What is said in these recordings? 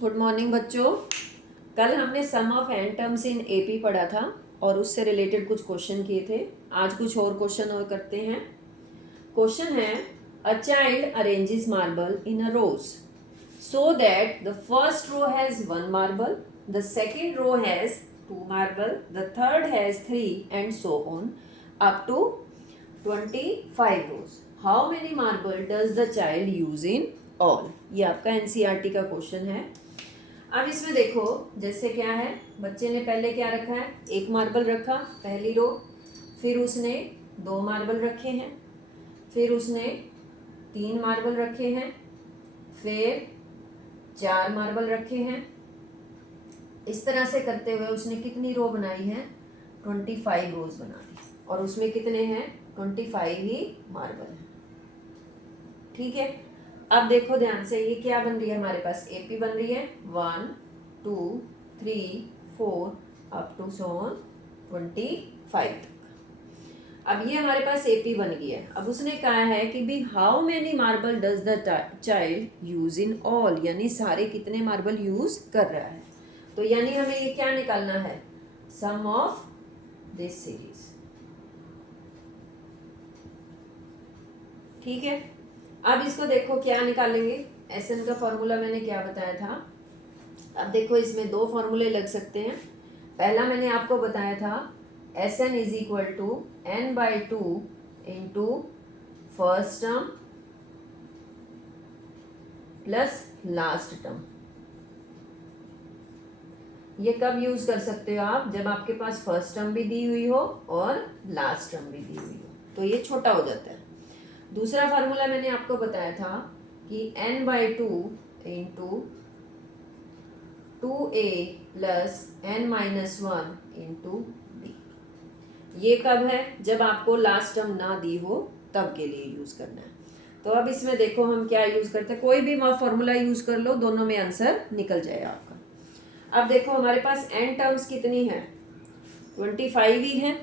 Good morning बच्चों। कल हमने sum of n terms in AP पढ़ा था और उससे रिलेटेड कुछ क्वेश्चन किए थे। आज कुछ और क्वेश्चन और करते हैं। क्वेश्चन है, a child arranges marble in a rows so that the first row has one marble, the second row has two marble, the third has three and so on up to 25 rows. How many marble does the child use in all. ये आपका NCERT का question है। अब इसमें देखो, जैसे क्या है, बच्चे ने पहले क्या रखा है, एक मार्बल रखा पहली रो, फिर उसने दो मार्बल रखे हैं, फिर उसने तीन मार्बल रखे हैं, फिर चार मार्बल रखे हैं। इस तरह से करते हुए उसने कितनी रो बनाई है, 25 रोज बना दी और उसमें कितने हैं, 25 ही मार्बल है। ठीक है। अब देखो ध्यान से, ये क्या बन रही है हमारे पास, एपी बन रही है 1 2 3 4 अप टू सो ऑन 25 तक। अब ये हमारे पास एपी बन गई है। अब उसने कहा है कि भी how many marble does the child use in all, यानी सारे कितने मार्बल यूज कर रहा है। तो यानी हमें ये क्या निकालना है, सम ऑफ दिस सीरीज। ठीक है। अब इसको देखो क्या निकालेंगे, एस एन का फॉर्मूला मैंने क्या बताया था। अब देखो इसमें दो फॉर्मूले लग सकते हैं। पहला मैंने आपको बताया था, S N is equal to N by two into first term plus last term. ये कब यूज कर सकते हो आप, जब आपके पास फर्स्ट टर्म भी दी हुई हो और लास्ट टर्म भी दी हुई हो, तो ये छोटा हो जाता है। दूसरा फार्मूला मैंने आपको बताया था कि n by two into 2a plus n minus one into B. ये कब है, जब आपको लास्ट टर्म ना दी हो तब के लिए यूज करना है। तो अब इसमें देखो हम क्या यूज करते हैं, कोई भी फॉर्मूला यूज कर लो, दोनों में आंसर निकल जाएगा आपका। अब देखो हमारे पास n टर्म्स कितनी है, 25 ही है,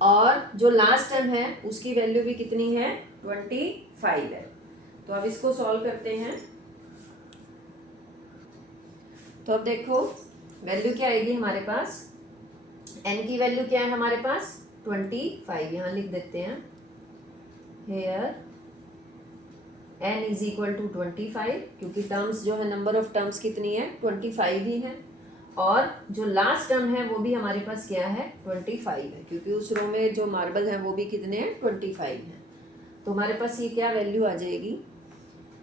और जो लास्ट टर्म है उसकी वैल्यू भी कितनी है, 25 है। तो अब इसको सॉल्व करते हैं। तो अब देखो वैल्यू क्या आएगी हमारे पास, n की वैल्यू क्या है हमारे पास 25, यहाँ लिख देते हैं, here n is equal to 25, क्योंकि टर्म्स जो है, नंबर ऑफ टर्म्स कितनी है, 25 ही है, और जो लास्ट टर्म है वो भी हमारे पास क्या है, 25 है, क्योंकि उस रो में जो मार्बल है वो भी कितने हैं, 25 है। तो हमारे पास ये क्या वैल्यू आ जाएगी,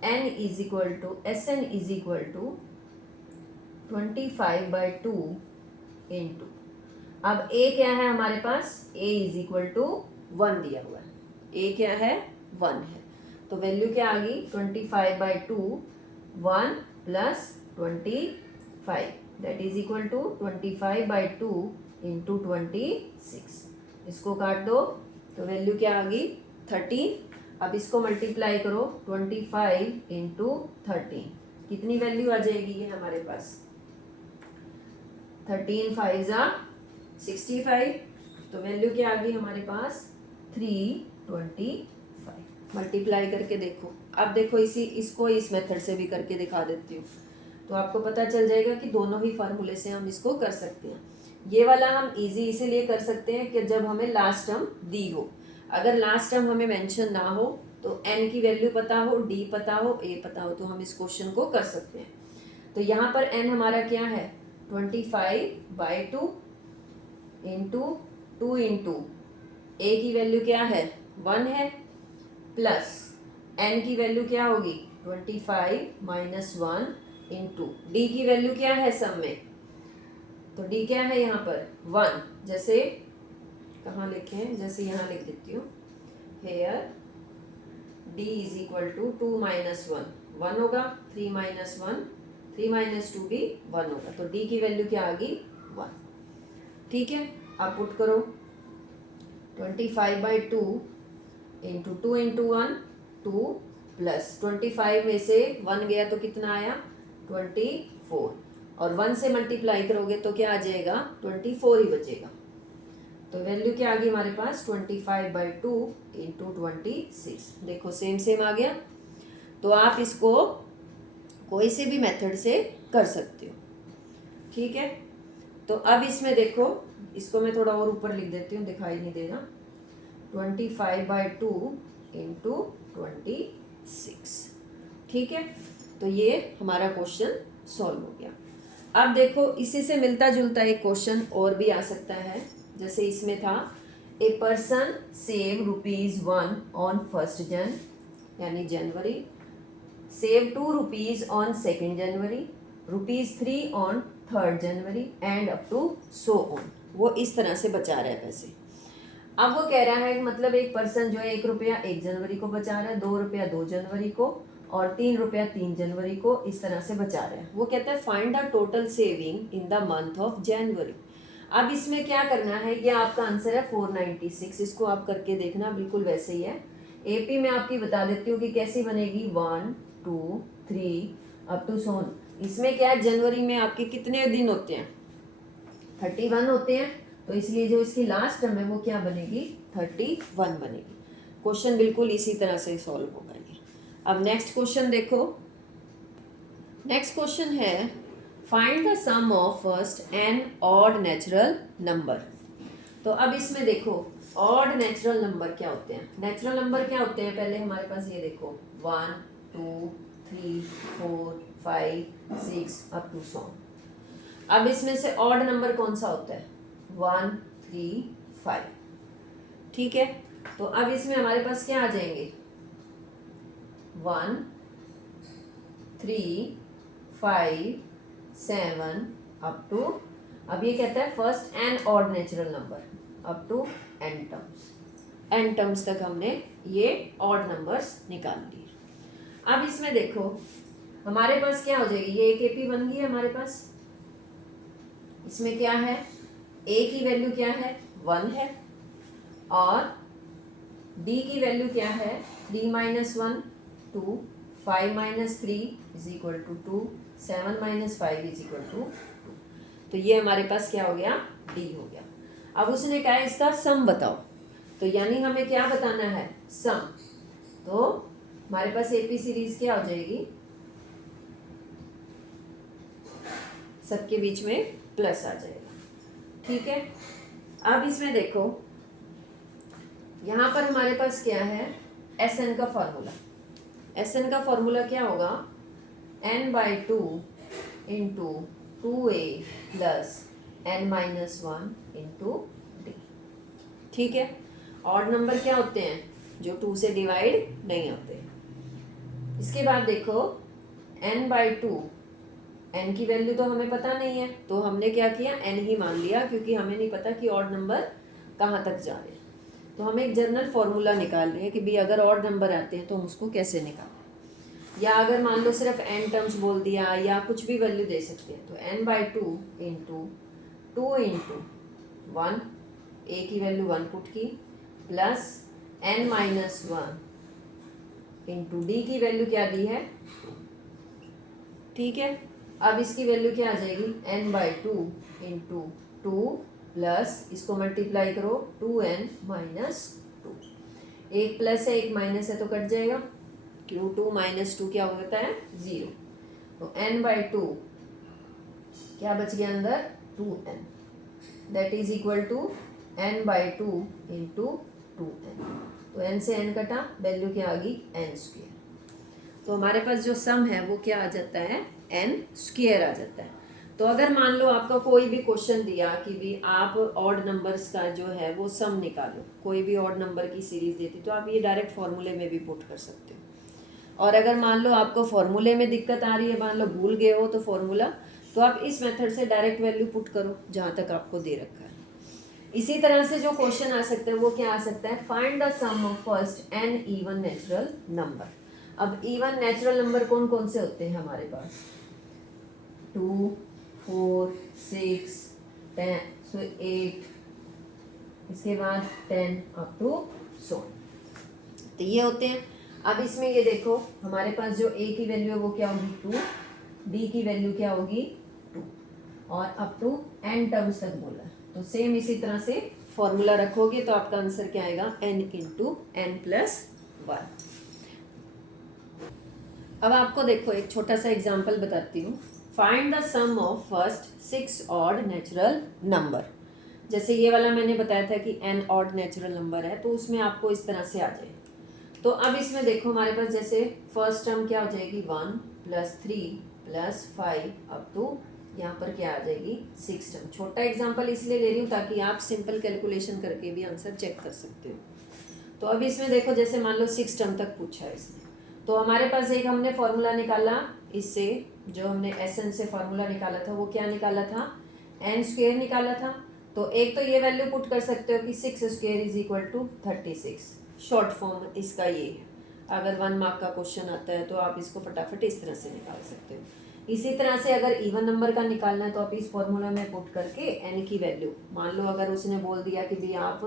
n is equal to S N is equal to 25 by two into, अब a क्या है हमारे पास, a इज इक्वल टू 1 दिया हुआ है, a क्या है 1 है, तो वैल्यू क्या आ गई 25 by two 1 plus 25, that is equal to 25 by two into 26। इसको काट दो तो वैल्यू क्या आ गई 13। अब इसको मल्टीप्लाई करो 25 इंटू 13, कितनी वैल्यू आ जाएगी ये हमारे पास, 13 5 जा 65, तो वैल्यू क्या आ गई हमारे पास 325। मल्टीप्लाई करके देखो। अब देखो इसको इस मेथड से भी करके दिखा देती हूँ, तो आपको पता चल जाएगा कि दोनों ही फार्मूले से हम इसको कर सकते हैं। ये वाला हम इजी इसीलिए कर सकते हैं कि जब हमें लास्ट टर्म दी हो, अगर लास्ट टर्म हमें मेंशन ना हो तो n की वैल्यू पता हो, d पता हो, a पता हो, तो हम इस क्वेश्चन को कर सकते हैं। तो यहाँ पर n हमारा क्या है 25 by two into 2 into a की वैल्यू क्या है 1 है, प्लस n की वैल्यू क्या होगी 25 माइनस 1 इंटू डी की वैल्यू क्या है सम में, तो d क्या है यहाँ पर 1, जैसे कहाँ लिखें, जैसे यहाँ लिख देती हूँ, here d is equal to 2 minus 1 1 होगा, 3 माइनस 1 3 माइनस 2 भी 1 होगा, तो d की वैल्यू क्या आ गई 1। ठीक है। अब पुट करो 25 by two into 2 into 1 2 plus 25 में से 1 गया तो कितना आया 24, और 1 से मल्टीप्लाई करोगे तो क्या आ जाएगा 24 ही बचेगा, तो वैल्यू क्या आ गई हमारे पास 25 बाई टू इंटू 26। देखो सेम सेम आ गया। तो आप इसको कोई से भी मेथड से कर सकते हो, ठीक है। तो अब इसमें देखो, इसको मैं थोड़ा और ऊपर लिख देती हूँ, दिखाई नहीं देगा। 25/2 इंटू 26, ठीक है। तो ये हमारा क्वेश्चन सॉल्व हो गया। अब देखो, इसी से मिलता जुलता एक क्वेश्चन और भी आ सकता है। जैसे इसमें था, a person save ₹1 on 1 Jan यानी January, save ₹2 on 2 January, ₹3 on 3 January and up to so on. वो इस तरह से बचा रहा है पैसे। अब वो कह रहा है, मतलब एक पर्सन जो है ₹1 1 जनवरी को बचा रहा है, ₹2 2 जनवरी को और ₹3 3 जनवरी को, इस तरह से बचा रहा है। वो कहता है find the total saving in the month of January. अब इसमें क्या करना है, ये आपका आंसर है 496। इसको आप करके देखना, बिल्कुल वैसे ही है। एपी में आपकी बता देती हूँ कि कैसी बनेगी, 1 2 3 अप टू सोन। इसमें क्या है, जनवरी में आपके कितने दिन होते हैं, 31 होते हैं, तो इसलिए जो इसकी लास्ट टर्म है वो क्या बनेगी, 31 बनेगी। क्वेश्चन बिल्कुल इसी तरह से सॉल्व होगा ये। अब नेक्स्ट क्वेश्चन देखो। नेक्स्ट क्वेश्चन है, find the sum of first N odd natural number. तो अब इसमें देखो, ऑड नेचुरल नंबर क्या होते हैं। नेचुरल नंबर क्या होते हैं, पहले हमारे पास ये देखो, 1 2 3 4 5 6 अप टू सो। अब इसमें से ऑड नंबर कौन सा होता है, 1 3 5, ठीक है। तो अब इसमें हमारे पास क्या आ जाएंगे, 1 3 5 7 अप टू, अब ये कहता है first N odd natural number up to N terms. N terms तक हमने ये ऑड नंबर्स निकाल लिए। अब इसमें देखो, हमारे पास क्या हो जाएगी, ये एक एपी बन गई है हमारे पास। इसमें क्या है, ए की वैल्यू क्या है, 1 है, और डी की वैल्यू क्या है, 3 - 1 2, 5 - 3 = 2, 7 - 5 = 2। तो ये हमारे पास क्या हो गया, डी हो गया। अब उसने कहा इसका सम बताओ, तो यानी हमें क्या बताना है, सम। तो हमारे पास एपी सीरीज क्या हो जाएगी, सबके बीच में प्लस आ जाएगा, ठीक है। अब इसमें देखो, यहाँ पर हमारे पास क्या है, एस एन का फॉर्मूला। एस एन का फॉर्मूला क्या होगा, n/2 into 2a plus n-1 into D, ठीक है। ऑड नंबर क्या होते हैं, जो 2 से डिवाइड नहीं होते। इसके बाद देखो, n/2, n की वैल्यू तो हमें पता नहीं है, तो हमने क्या किया, n ही मान लिया, क्योंकि हमें नहीं पता कि ऑड नंबर कहाँ तक जा रहे हैं। तो हम एक जनरल फॉर्मूला निकाल रहे हैं कि भाई अगर ऑड नंबर आते हैं तो हम उसको कैसे निकालें। या अगर मान लो सिर्फ n टर्म्स बोल दिया, या कुछ भी वैल्यू दे सकते हैं, तो n/2 इंटू 2 इंटू 1, a की वैल्यू 1 पुट की, प्लस n-1 इंटू डी की वैल्यू क्या दी है, ठीक है। अब इसकी वैल्यू क्या आ जाएगी, n/2 इंटू 2 प्लस, इसको मल्टीप्लाई करो, 2n - 2। एक प्लस है एक माइनस है तो कट जाएगा, क्यों 2 - 2 क्या होता है, 0। तो n/2 क्या बच गया अंदर, 2n, that is equal to n/2 into 2n। तो n से n कटा, वैल्यू क्या आ गई, n²। तो हमारे पास जो सम है वो क्या आ जाता है, n² आ जाता है। तो अगर मान लो आपका कोई भी क्वेश्चन दिया कि भी आप ऑड नंबर्स का जो है वो सम निकालो, कोई भी ऑड नंबर की सीरीज देती, तो आप ये डायरेक्ट फॉर्मूले में भी पुट कर सकते हो। और अगर मान लो आपको फॉर्मूले में दिक्कत आ रही है, मान लो भूल गए हो तो फॉर्मूला, तो आप इस मेथड से डायरेक्ट वैल्यू पुट करो जहाँ तक आपको दे रखा है। इसी तरह से जो क्वेश्चन आ सकता है वो क्या आ सकता है, find the sum of first n even natural number. अब इवन नेचुरल नंबर कौन कौन से होते हैं हमारे पास, 2 4 6 10, सो 8, इसके बाद 10 अप टू सो, तो ये होते हैं। अब इसमें ये देखो, हमारे पास जो a की वैल्यू है वो क्या होगी, 2, d की वैल्यू क्या होगी, 2, और अप टू n टर्म्स तक बोला है। तो सेम इसी तरह से फॉर्मूला रखोगे तो आपका आंसर क्या आएगा, n इंटू n प्लस 1। अब आपको देखो एक छोटा सा एग्जांपल बताती हूँ। Find the sum of first 6 odd natural number. जैसे ये वाला मैंने बताया था कि n ऑड नेचुरल नंबर है, तो उसमें आपको इस तरह से आ जाए। तो अब इसमें देखो हमारे पास जैसे फर्स्ट टर्म क्या हो जाएगी 1 + 3 + 5 अप टू यहाँ पर क्या आ जाएगी 6 टर्म। छोटा एग्जांपल इसलिए ले रही हूँ ताकि आप सिंपल कैलकुलेशन करके भी आंसर चेक कर सकते हो। तो अब इसमें देखो जैसे मान लो 6 टर्म तक पूछा है इसने, तो हमारे पास एक हमने फॉर्मूला निकाला इससे, जो हमने SN से फॉर्मूला निकाला था वो क्या निकाला था, n² निकाला था। तो एक तो ये वैल्यू पुट कर सकते हो कि 6² = 36। शॉर्ट फॉर्म इसका ये है। अगर 1 मार्क का क्वेश्चन आता है तो आप इसको फटाफट इस तरह से निकाल सकते हो। इसी तरह से अगर इवन नंबर का निकालना है तो आप इस फॉर्मूला में पुट करके n की वैल्यू, मान लो अगर उसने बोल दिया कि भी आप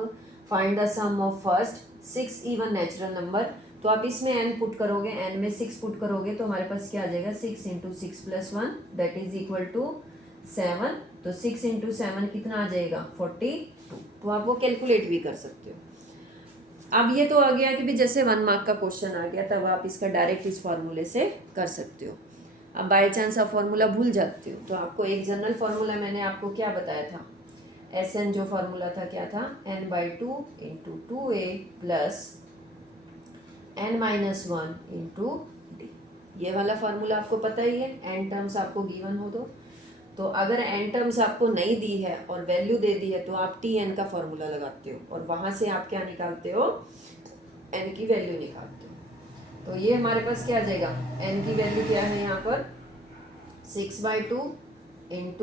find the sum of first 6 even natural number, तो आप इसमें n पुट करोगे, n में 6 पुट करोगे तो हमारे पास क्या आ जाएगा 6 × 6 + 1 दैट इज इक्वल टू 7। तो 6 × 7 कितना आ जाएगा 42। तो आप वो कैलकुलेट भी कर सकते हो। अब ये तो आ गया कि भी जैसे 1 मार्क का क्वेश्चन आ गया तब आप इसका डायरेक्ट इस फॉर्मूले से कर सकते हो। अब बाय चांस आप फॉर्मूला भूल जाते हो तो आपको एक जनरल फॉर्मूला मैंने आपको क्या बताया था, SN जो फॉर्मूला था क्या था, n/2 × 2a + n-1 × d। ये वाला फार्मूला आपको पता ही है। n टर्म्स आपको गिवन हो तो अगर n टर्म्स आपको नहीं दी है और वैल्यू दे दी है तो आप Tn का फॉर्मूला लगाते हो और वहाँ से आप क्या निकालते हो, n की वैल्यू निकालते हो। तो ये हमारे पास क्या आ जाएगा, n की वैल्यू क्या है यहाँ पर 6/2 ×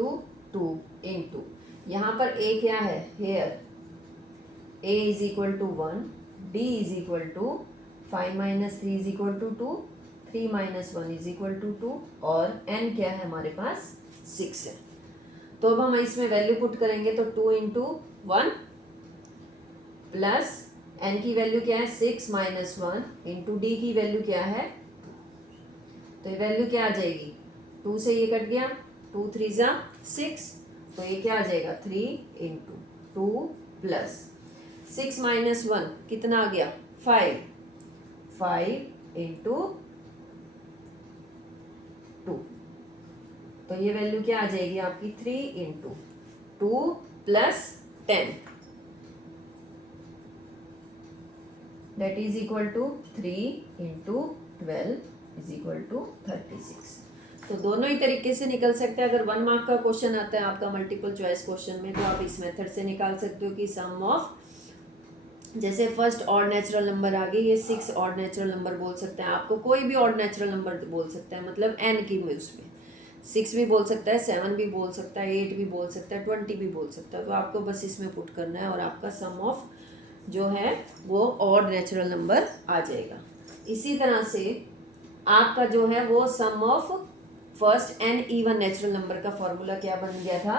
2 × यहाँ पर a क्या है, हेयर a = 1, d = 5 - 3 = 2, 3 - 1 = 2 और n क्या है हमारे पास 6 है। तो अब हम इसमें वैल्यू पुट करेंगे तो 2 × 1 प्लस n की वैल्यू क्या है 6 - 1 × d की वैल्यू क्या है, तो ये वैल्यू क्या आ जाएगी, 2 से ये कट गया, 2 × 3 = 6, तो ये क्या आ जाएगा 3 × 2 प्लस 6 - 1 कितना आ गया 5, 5 × 2, तो ये वैल्यू क्या आ जाएगी आपकी 3 × 2 + 10 दैट इज इक्वल टू 3 × 12 = 36। तो दोनों ही तरीके से निकल सकते हैं। अगर 1 मार्क का क्वेश्चन आता है आपका मल्टीपल चॉइस क्वेश्चन में तो आप इस मेथड से निकाल सकते हो कि सम ऑफ, जैसे फर्स्ट ऑड नेचुरल नंबर आ गई, ये 6 ऑड नेचुरल नंबर बोल सकते हैं, आपको कोई भी ऑड नेचुरल नंबर बोल सकता है, मतलब n की में उसमें 6 भी बोल सकता है, 7 भी बोल सकता है, 8 भी बोल सकता है, 20 भी बोल सकता है। तो आपको बस इसमें पुट करना है और आपका सम ऑफ जो है वो ऑड नेचुरल नंबर आ जाएगा। इसी तरह से आपका जो है वो sum of first n even natural number का फॉर्मूला क्या बन गया था,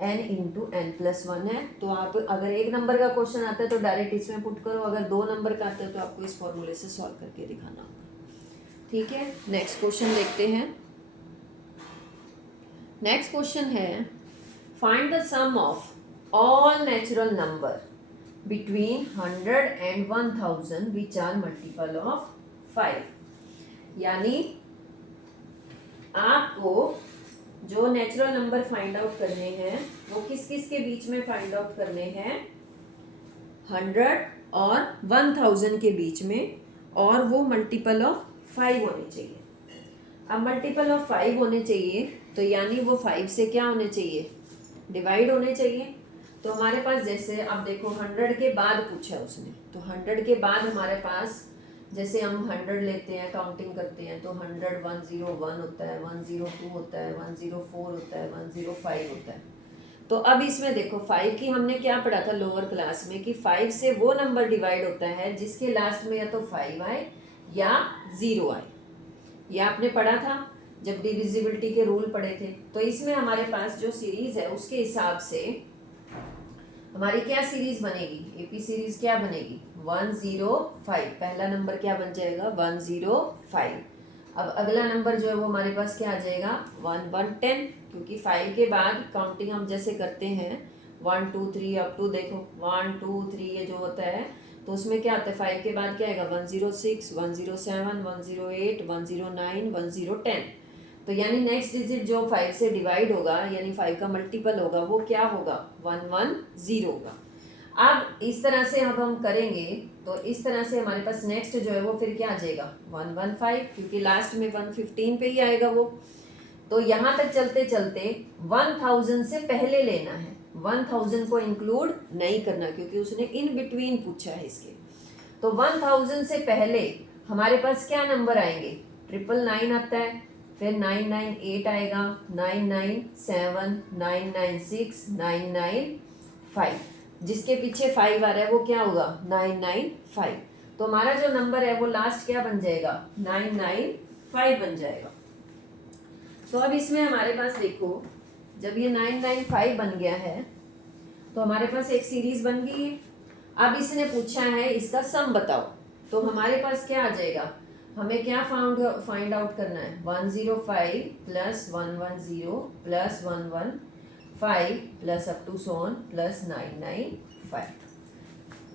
n × n+1 है। तो आप अगर एक नंबर का क्वेश्चन आता है तो डायरेक्ट इसमें पुट करो, अगर 2 नंबर का आता है तो आपको इस फॉर्मूले से सॉल्व करके दिखाना होगा। ठीक है, नेक्स्ट क्वेश्चन देखते हैं। नेक्स्ट क्वेश्चन है find the sum of all natural number between 100 and 1000 which are multiple of 5। यानी आपको जो नेचुरल नंबर फाइंड आउट करने हैं वो किस किस के बीच में फाइंड आउट करने हैं, 100 और 1000 के बीच में, और वो मल्टीपल ऑफ 5 होने चाहिए। अब मल्टीपल ऑफ 5 होने चाहिए तो यानी वो 5 से क्या होने चाहिए, डिवाइड होने चाहिए। तो हमारे पास जैसे अब देखो 100 के बाद पूछा उसने, तो 100 के बाद हमारे पास जैसे हम 100 लेते हैं, काउंटिंग करते हैं तो 100 101 होता है, 102 होता है, 104 होता है, 105 होता है। तो अब इसमें देखो 5 की हमने क्या पढ़ा था लोअर क्लास में कि 5 से वो नंबर डिवाइड होता है जिसके लास्ट में या तो 5 आए या 0 आए। ये आपने पढ़ा था जब डिविजिबिलिटी के रूल पढ़े थे। तो इसमें हमारे पास जो सीरीज है उसके हिसाब से हमारी क्या सीरीज बनेगी, एपी सीरीज क्या बनेगी 105। पहला नंबर क्या बन जाएगा 105। अब अगला नंबर जो है वो हमारे पास क्या आ जाएगा 110, क्योंकि 5 के बाद काउंटिंग हम जैसे करते हैं 1 2 3 अप टू देखो 1 2 3 ये जो होता है तो उसमें क्या आता है, 5 के बाद क्या आएगा, 106, 107, 108, 109, 110। तो यानी नेक्स्ट डिजिट जो 5 से डिवाइड होगा, यानी 5 का मल्टीपल होगा, वो क्या होगा, 110 होगा। अब इस तरह से अब हम करेंगे तो इस तरह से हमारे पास नेक्स्ट जो है वो फिर क्या आ जाएगा, 115, क्योंकि लास्ट में 115 पे ही आएगा वो। तो यहाँ तक चलते चलते 1000 से पहले लेना है, 1000 को इंक्लूड नहीं करना, क्योंकि उसने इन बिटवीन पूछा है इसके। तो 1000 से पहले हमारे पास क्या नंबर आएंगे, 999 आता है, फिर 998 आएगा, 997, 996, 995, जिसके पीछे 5 आ रहा है वो क्या होगा, 995। तो हमारा जो नंबर है वो लास्ट क्या बन जाएगा, 995 बन जाएगा। तो अब इसमें हमारे पास देखो, जब ये 995 बन गया है तो हमारे पास एक सीरीज बन गई है। अब इसने पूछा है इसका सम बताओ, तो हमारे पास क्या आ जाएगा, हमें क्या फाइंड आउट करना है, 105 plus 110 plus 115 plus up to सोन प्लस 995।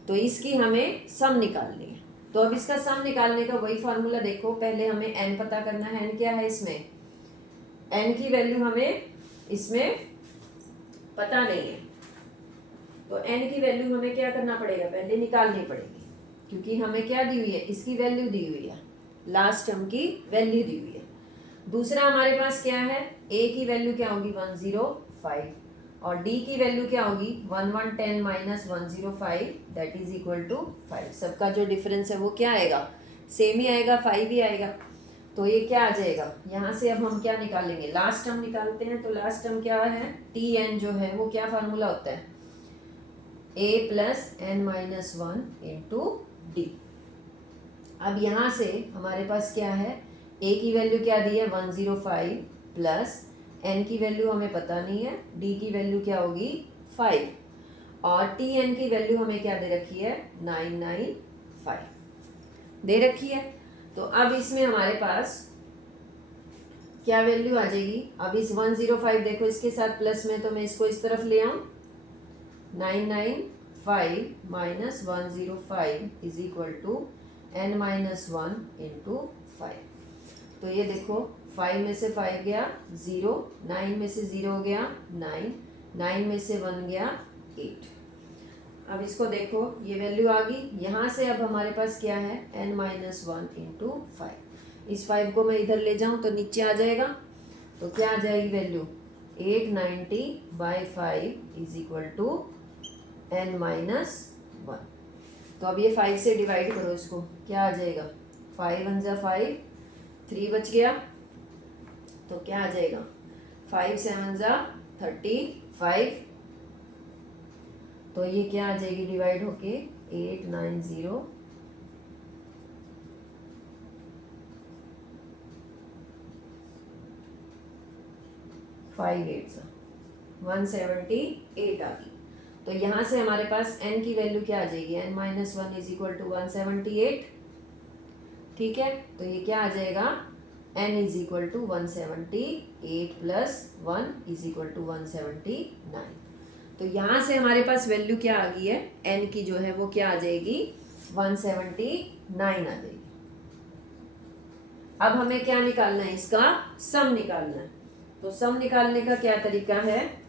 तो इसकी हमें सम निकालनी है। तो अब इसका सम निकालने का वही फार्मूला देखो, पहले हमें n पता करना है, n क्या है इसमें, n की वैल्यू हमें इसमें पता नहीं है, तो n की वैल्यू हमें क्या करना पड़ेगा, पहले निकालनी पड़ेगी, क्योंकि हमें क्या दी हुई है, इसकी वैल्यू दी हुई है, लास्ट टर्म की वैल्यू दी हुई है। दूसरा हमारे पास क्या है, a की वैल्यू क्या होगी, 105, और d की वैल्यू क्या होगी, 1110 minus 105 that is equal to 5। सबका जो डिफरेंस है वो क्या आएगा, सेम ही आएगा, 5 ही आएगा। तो ये क्या आ जाएगा, यहाँ से अब हम क्या निकालेंगे, लास्ट टर्म निकालते हैं। तो लास्ट टर्म क्या है, टी एन जो है वो क्या फार्मूला होता है, a plus N minus 1 into D. अब यहाँ से हमारे पास क्या है, a की वैल्यू क्या दी है, 105 प्लस n की वैल्यू हमें पता नहीं है, d की वैल्यू क्या होगी 5, और tn की वैल्यू हमें क्या दे रखी है, 995 दे रखी है। तो अब इसमें हमारे पास क्या वैल्यू आ जाएगी, अब इस 105 देखो इसके साथ प्लस में, तो मैं इसको इस तरफ ले आऊँ, 995 minus 105 is equal to n minus 1 into 5। तो ये देखो 5 में से 5 गया 0, 9 में से 0 गया 9, 9 में से 1 गया 8। अब इसको देखो ये वैल्यू आ गई, यहाँ से अब हमारे पास क्या है, n माइनस 1 इंटू 5। इस 5 को मैं इधर ले जाऊँ तो नीचे आ जाएगा, तो क्या आ जाएगी value, 890 by 5 is equal to n minus 1। तो अब ये 5 से डिवाइड करो इसको, क्या आ जाएगा, 5 1 जा 5, 3 बच गया, तो क्या आ जाएगा, 5 7 जा 35, तो ये क्या आ जाएगी डिवाइड होके 890 5 8 178 आ गई। तो यहाँ से हमारे पास n की वैल्यू क्या आ जाएगी, n minus 1 is equal to 178। ठीक है, तो ये क्या आ जाएगा, n is equal to 178 plus 1 is equal to 179। तो यहाँ से हमारे पास वैल्यू क्या आ गई है, n की जो है वो क्या आ जाएगी, 179 आ जाएगी। अब हमें क्या निकालना है, इसका सम निकालना है। तो सम निकालने का क्या तरीका है,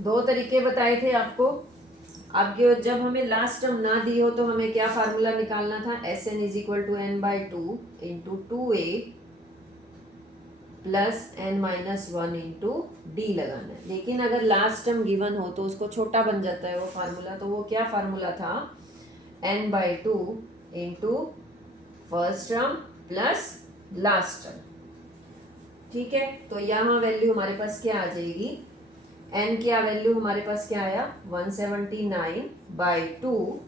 दो तरीके बताए थे आपको। अब जब हमें लास्ट टर्म ना दी हो तो हमें क्या फार्मूला निकालना था, S N is equal to N by 2 into 2a plus N minus 1 into D लगाना है। लेकिन अगर लास्ट टर्म गिवन हो तो उसको छोटा बन जाता है वो फार्मूला, तो वो क्या फार्मूला था, N by 2 into first term plus last term. ठीक है, तो यहाँ वैल्यू हमारे पास क्या आ जाएगी, n क्या वैल्यू हमारे पास क्या आया, 179 बाई 2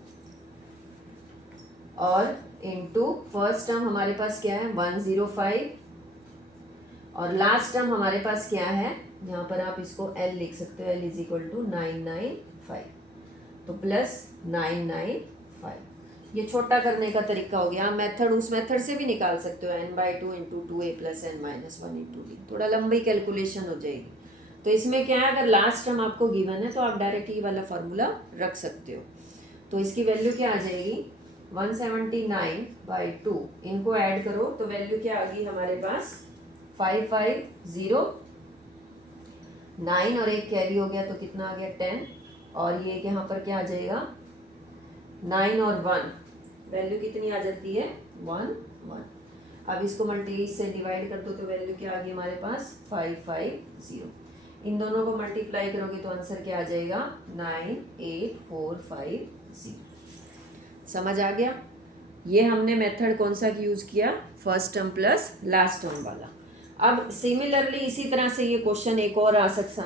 और इंटू फर्स्ट टर्म हमारे पास क्या है 105 और लास्ट टर्म हमारे पास क्या है, यहाँ पर आप इसको l लिख सकते हो, l इज इक्वल टू 995, तो प्लस 995। ये छोटा करने का तरीका हो गया। मेथड उस मेथड से भी निकाल सकते हो, n by 2 into 2a plus N minus 1 into D, थोड़ा लंबी कैलकुलेशन हो जाएगी। तो तो इसमें क्या है, अगर लास्ट टर्म आपको गिवन है तो आप डायरेक्ट ये वाला फार्मूला रख सकते हो। तो इसकी वैल्यू क्या आ जाएगी, 179/2, इनको ऐड करो तो वैल्यू क्या आ गई हमारे पास, 550, 9 और एक कैरी हो गया तो कितना आ गया 10, और ये यहाँ पर क्या आ जाएगा 9 और 1, वैल्यू कितनी आ जाती है 1 1। अब इसको मल्टी से डिवाइड कर दो तो वैल्यू क्या आ गई हमारे पास 550, इन दोनों को मल्टीप्लाई करोगे तो आंसर क्या आ जाएगा 98450। समझ आ गया। ये हमने मेथड कौन सा यूज किया, first term plus last term वाला। अब सिमिलरली इसी तरह से ये क्वेश्चन एक और आ सकता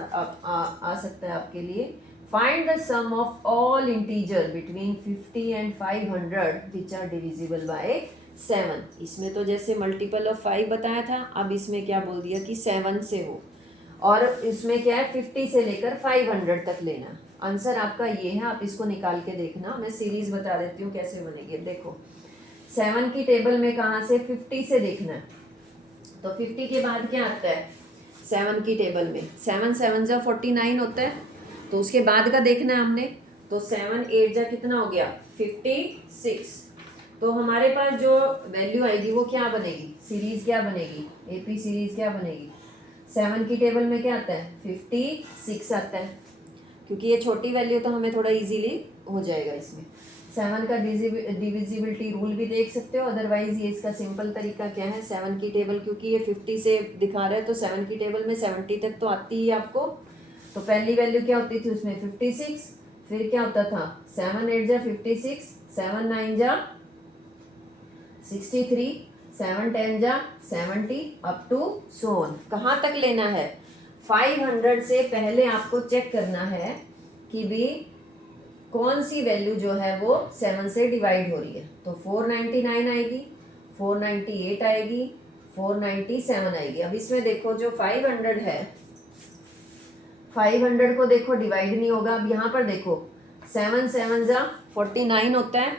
है आपके लिए। Find the sum of all integer between 50 and 500 which are divisible by 7। इसमें तो जैसे मल्टीपल ऑफ 5 बताया था, अब इसमें क्या बोल दिया कि 7 से हो, और इसमें क्या है 50 से लेकर 500 तक लेना। आंसर आपका ये है, आप इसको निकाल के देखना। मैं सीरीज बता देती हूँ कैसे बनेगी। देखो 7 की टेबल में कहाँ से 50 से देखना है, तो 50 के बाद क्या आता है 7 की टेबल में, 7 7 जा 49 होता है, तो उसके बाद का देखना है हमने। तो 7 8 जा कितना हो गया 56। तो हमारे पास जो वैल्यू आएगी वो क्या बनेगी, सीरीज क्या बनेगी, एपी सीरीज क्या बनेगी। 7 की टेबल में क्या आता है 56 आता है, क्योंकि ये छोटी वैल्यू तो हमें थोड़ा इजीली हो जाएगा इसमें। 7 का डिविजिबिलिटी रूल भी देख सकते हो, अदरवाइज ये इसका सिंपल तरीका क्या है, 7 की टेबल क्योंकि ये 50 से दिखा रहा है तो 7 की टेबल में 70 तक तो आती ही आपको। तो पहली वैल्यू क्या होती थी उसमें 56, फिर क्या होता था 7 8 जा 56, 7 9 जा 63, 7 10 जा 70 अप टू सो ऑन। कहाँ तक लेना है 500 से पहले आपको चेक करना है कि भी कौन सी वैल्यू जो है वो 7 से डिवाइड हो रही है। तो 499 आएगी, 498 आएगी, 497 आएगी। अब इसमें देखो जो 500 है, 500 को देखो डिवाइड नहीं होगा। अब यहाँ पर देखो 7 7 जा 49 होता है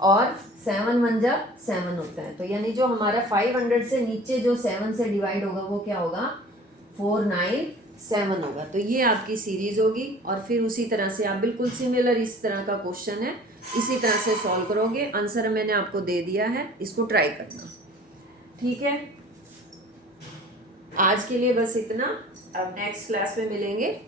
और 7 1 जा 7 होता है, तो यानी जो हमारा 500 से नीचे जो 7 से डिवाइड होगा वो क्या होगा 497 होगा। तो ये आपकी सीरीज होगी, और फिर उसी तरह से आप बिल्कुल सिमिलर इस तरह का क्वेश्चन है इसी तरह से सॉल्व करोगे। आंसर मैंने आपको दे दिया है, इसको ट्राई करना। ठीक है, आज के लिए बस इतना। अब नेक्स्ट क्लास में मिलेंगे।